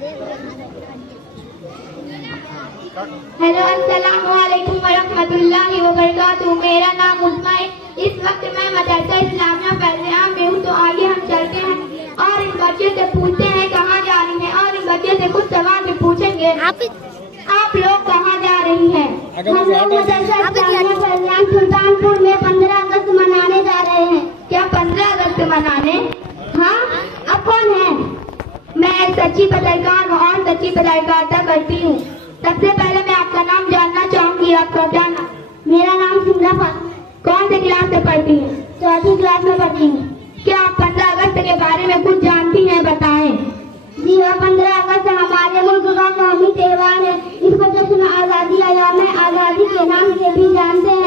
Hello, अस्सलाम वालेकुम वरहमतुल्लाहि वबरकातुहू। मेरा नाम उस्मा है। इस वक्त मैं मदरसा इस्लामिया फैज़िया में हूँ। तो आइए हम चलते हैं और इन बच्चों से पूछते हैं कहाँ जा रही हैं, और इन बच्चों से कुछ सवाल भी पूछेंगे। आप लोग कहाँ जा रही हैं? हम लोग मदरसा इस्लामिया फैज़िया सुल्तानपुर में 15 अगस्त मनाने जा रहे हैं। क्या 15 अगस्त मनाने? हाँ। अब कौन है? मैं सच्ची पत्रकार हूँ और सच्ची पत्रकारिता करती हूँ। सबसे पहले मैं आपका नाम जानना चाहूंगी। आपका क्या नाम? मेरा नाम सिमरा खान। कौन से क्लास में पढ़ती हैं? 4वीं क्लास में पढ़ती हूँ। क्या आप 15 अगस्त के बारे में कुछ जानती हैं? बताएं। जी हाँ, 15 अगस्त हमारे मुल्क का कौमी त्योहार है। इसको जश्न आज़ादी अयाम आज़ादी के नाम से भी जानते हैं।